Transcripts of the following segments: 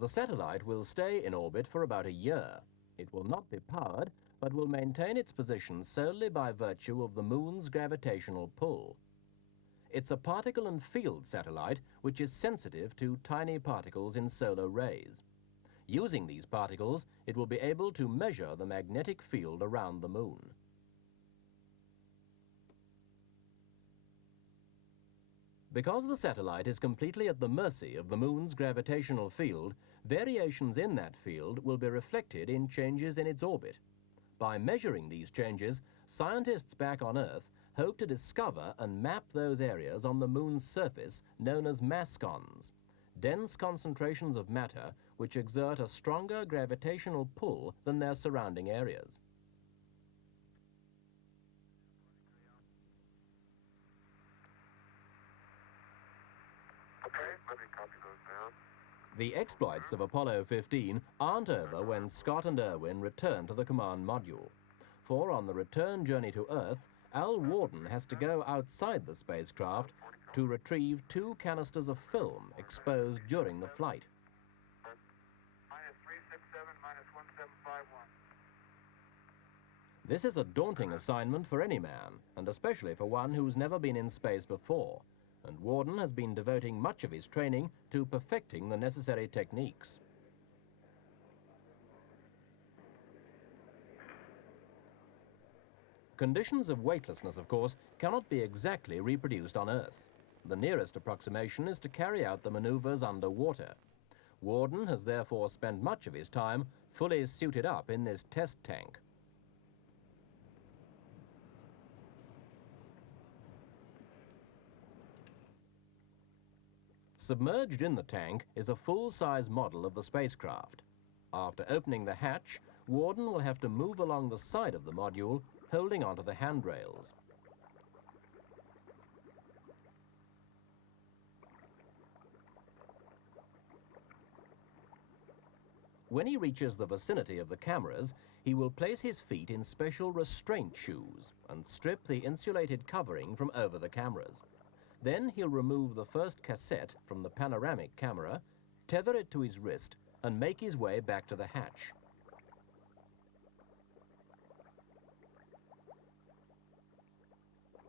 The satellite will stay in orbit for about a year. It will not be powered, but will maintain its position solely by virtue of the Moon's gravitational pull. It's a particle and field satellite which is sensitive to tiny particles in solar rays. Using these particles, it will be able to measure the magnetic field around the Moon. Because the satellite is completely at the mercy of the Moon's gravitational field, variations in that field will be reflected in changes in its orbit. By measuring these changes, scientists back on Earth hope to discover and map those areas on the Moon's surface known as mascons, dense concentrations of matter which exert a stronger gravitational pull than their surrounding areas. The exploits of Apollo 15 aren't over when Scott and Irwin return to the command module. For on the return journey to Earth, Al Worden has to go outside the spacecraft to retrieve 2 canisters of film exposed during the flight. This is a daunting assignment for any man, and especially for one who's never been in space before. And Worden has been devoting much of his training to perfecting the necessary techniques. Conditions of weightlessness, of course, cannot be exactly reproduced on Earth. The nearest approximation is to carry out the maneuvers underwater. Worden has therefore spent much of his time fully suited up in this test tank. Submerged in the tank is a full-size model of the spacecraft. After opening the hatch, Worden will have to move along the side of the module, holding onto the handrails. When he reaches the vicinity of the cameras, he will place his feet in special restraint shoes and strip the insulated covering from over the cameras. Then he'll remove the first cassette from the panoramic camera, tether it to his wrist, and make his way back to the hatch.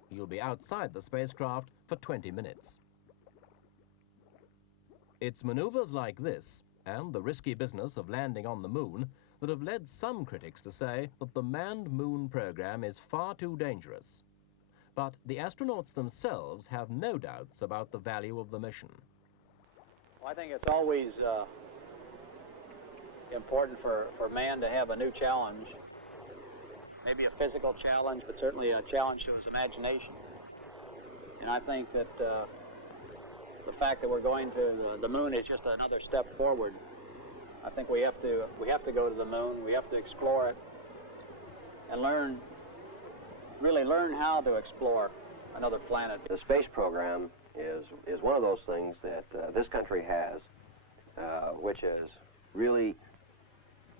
He'll be outside the spacecraft for 20 minutes. It's maneuvers like this, and the risky business of landing on the Moon, that have led some critics to say that the manned Moon program is far too dangerous. But the astronauts themselves have no doubts about the value of the mission. Well, I think it's always important for man to have a new challenge. Maybe a physical challenge, but certainly a challenge to his imagination. And I think that the fact that we're going to the Moon is just another step forward. I think we have to go to the Moon. We have to explore it and really learn how to explore another planet. The space program is one of those things that this country has, which is really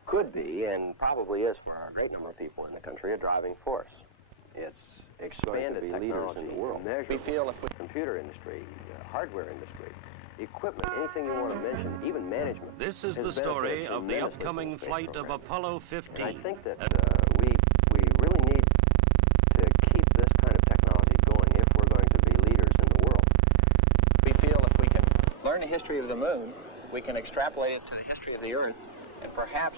could be and probably is for a great number of people in the country a driving force. It's expanded technology in the world. We feel if we computer industry, hardware industry, equipment, anything you want to mention, even management. This is the story of the upcoming flight of Apollo 15. And I think that we really need to keep this kind of technology going if we're going to be leaders in the world. We feel if we can learn the history of the Moon, we can extrapolate it to the history of the Earth, and perhaps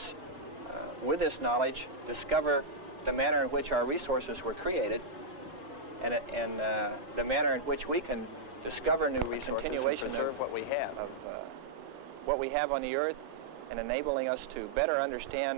with this knowledge discover the manner in which our resources were created, and the manner in which we can discover new resources and preserve what we have on the Earth, and enabling us to better understand